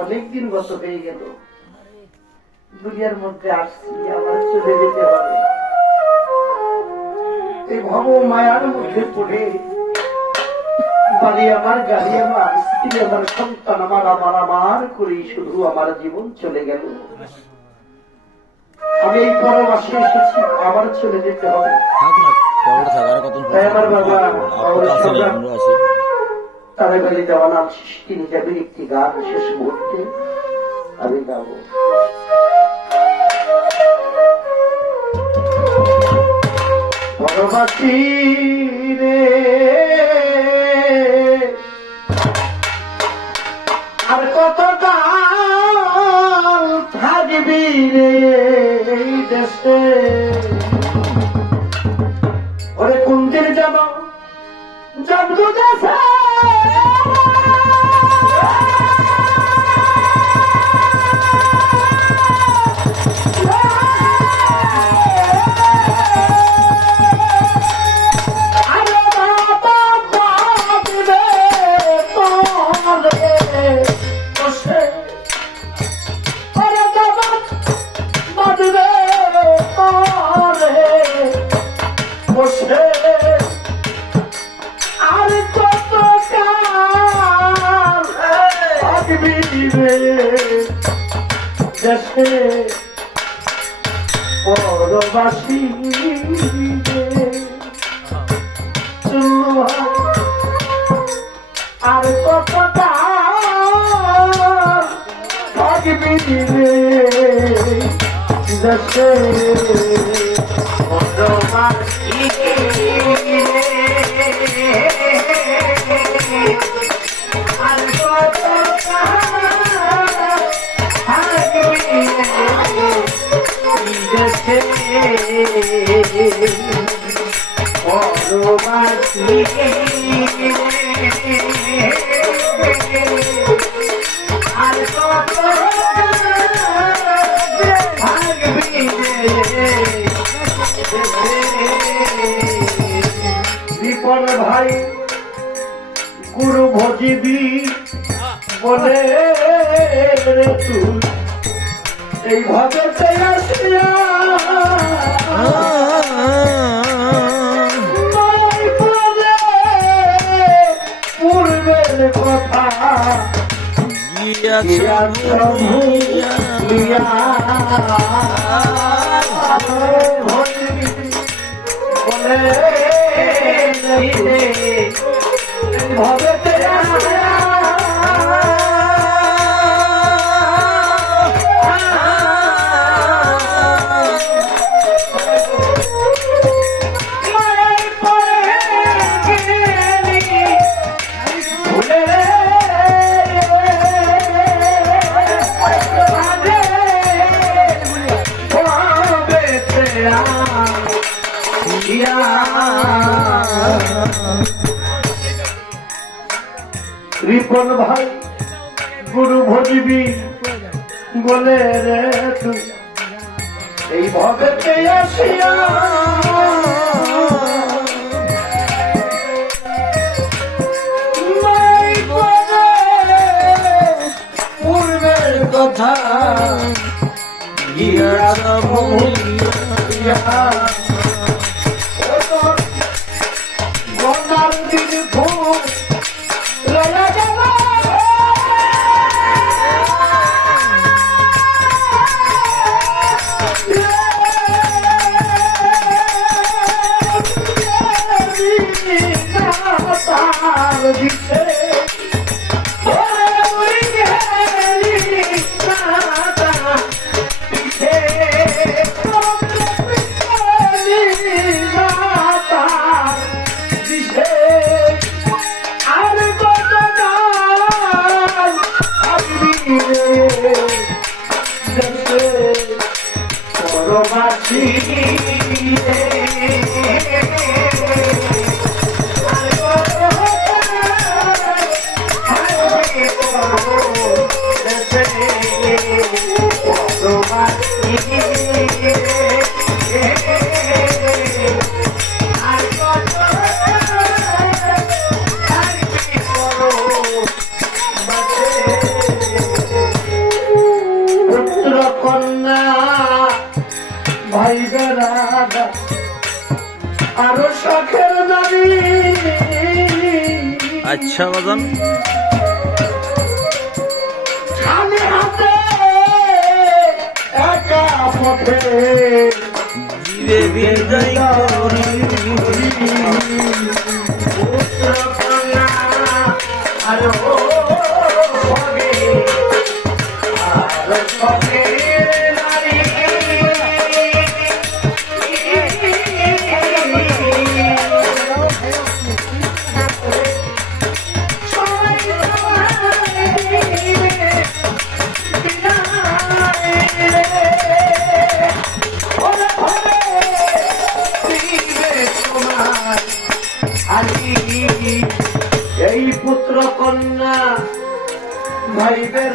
অনেকদিন গত হয়ে গেল, দুনিয়ার মধ্যে আসছি, আবার চলে যেতে হবে। এই ভব মায়ার মধ্যে পড়ে বাড়ি আমার, গাড়ি আমার, স্ত্রী আমার, সন্তান আমার, আমার আমার করেই শুধু আমার জীবন চলে গেল। আমি এই পরবাসে এসেছি, আবার চলে যেতে হবে। তাই আমার বাবা তারা গালি দেওয়া নাম তিনি যাবেন একটি গান শেষ মুহূর্তে আমি গাবো। পরবাসী রে আর কতটা থাকবি রে এই দেশে, ওরে কুন্দির যাব জগদু দেশে, পরবাসী আর কতটা থাকবি রে দেশে, পরবাসী আর কতটা পরবাসী আর কত ভাগবি বিপন ভাই গুরু ভজিবি বলে তুই এই ভজতে আসিয়া পূর্বের কথা বলে ভজতে আসিয়া রিপন ভাই গুরু ভজিবি বলে রে তুই এই ভবেতে আসিয়া পূর্বের কথা গঙ্গার দিন ভোর লয়া যাব দিতে পরবাসী শখের নারী আচ্ছা বাজান খালি হাতে একা পথে জীবে বিদায় করি পুত্র কন্যা আর ও ভগে আর শখের নারী এই পুত্র কন্যা ভাইবের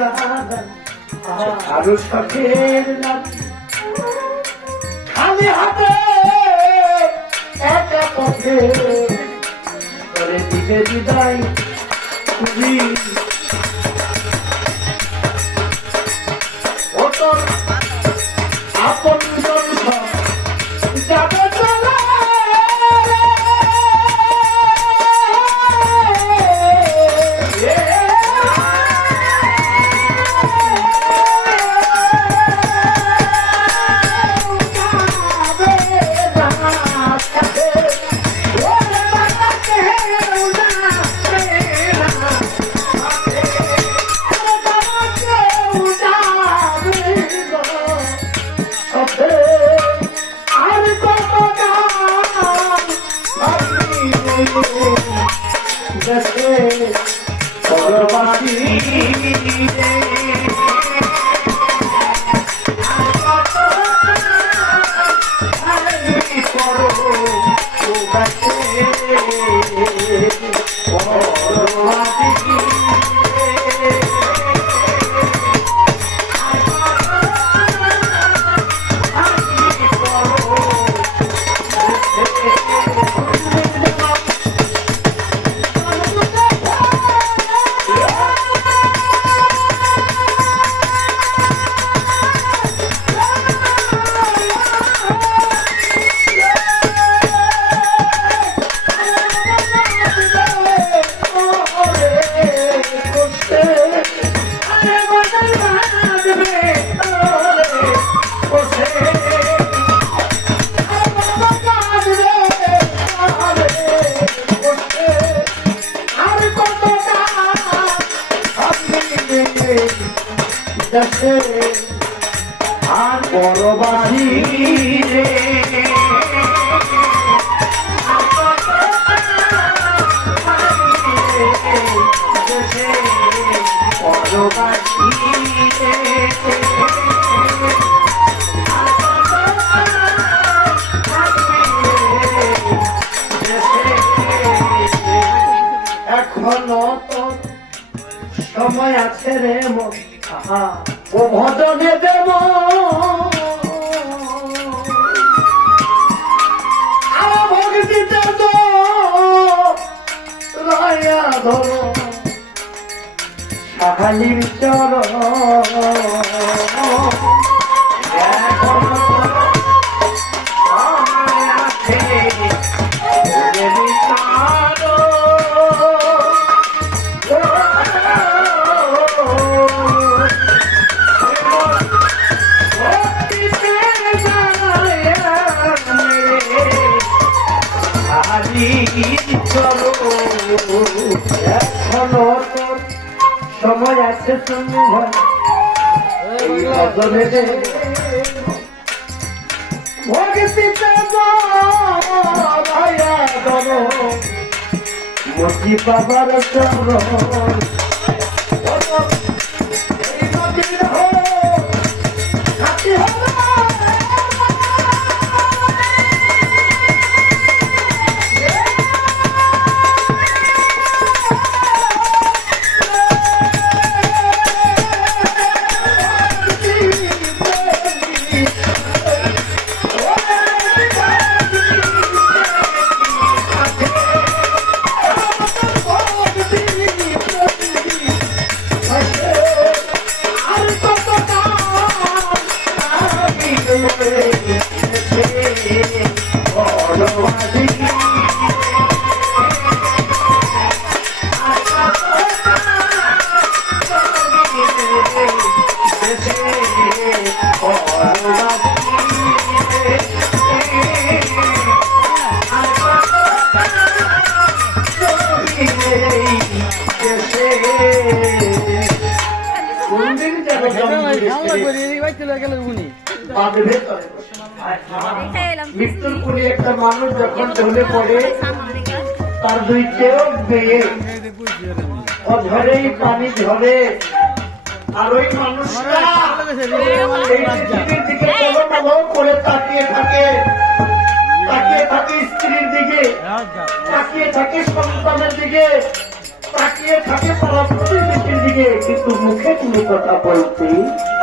আরো শখের নারী খালি হাতে একা পথে করে দিবে বিদায় তুমি ও তোর আপন জন সব যাবে চলে আর বড় বাড়ি রে বড় বাড়ি এখনো তো সময় আছে রে মন ও ভজনে দেব আর ভক্তিতে তো রায়া ধরো সাহালির চরণ এখনো সময় আছে চলো এখনো তোর সময় আছে তুমি ভক্তিতে মতি বাবার চরণ বাঁধবে তরে বসে। মৃত্যুর কোলে একটা মানুষ যখন ঢলে পড়ে তার দুই চোখ বেয়ে অঝরেই পানি ঝরে, আর ওই মানুষটা এই পৃথিবীর দিকে টলমল করে তাকিয়ে থাকে, তাকিয়ে থাকে স্ত্রীর দিকে, তাকিয়ে থাকে সন্তানের দিকে, তাকিয়ে থাকে পাড়া প্রতিবেশীর দিকে, কিন্তু মুখে কোনো কথা বলতে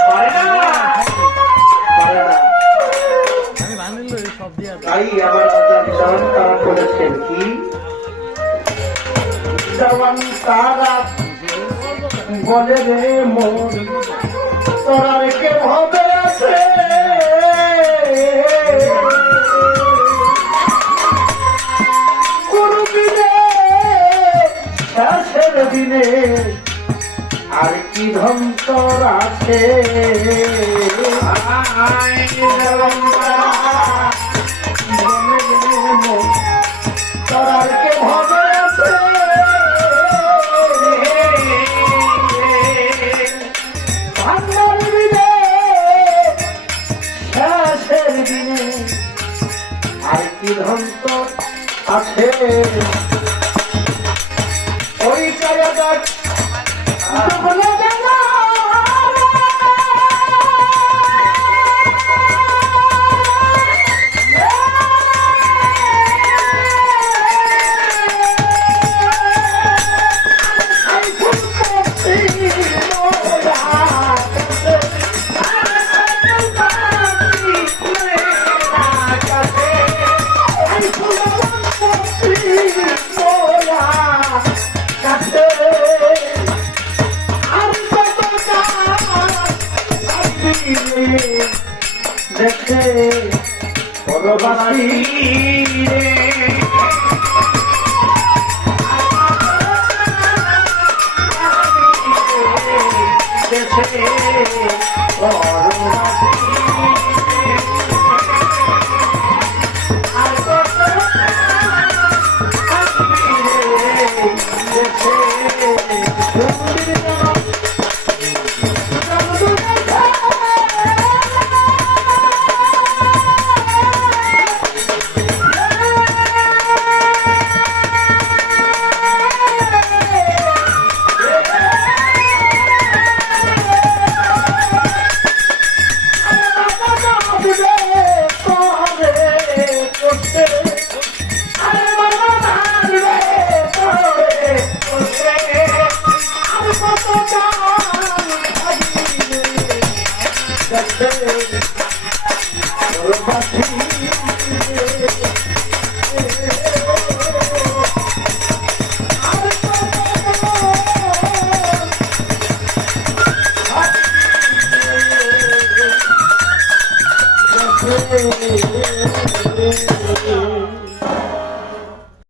পারে না, পারে না। তাই আমার জওয়ান তারা করেছেন কি, জওয়ান তারা বলে রে মন তোরা রেখে ভাবে আছে, কোন দিনে শেষের দিনে আর কি ধন্তর আছে, তোরা রেখে ভাবে আছে, ভান্ডার দিনে শেষের দিনে আর কি ধন্ত আছে, ওই জায়গা বলে গেল দেখে পরবাসী রে।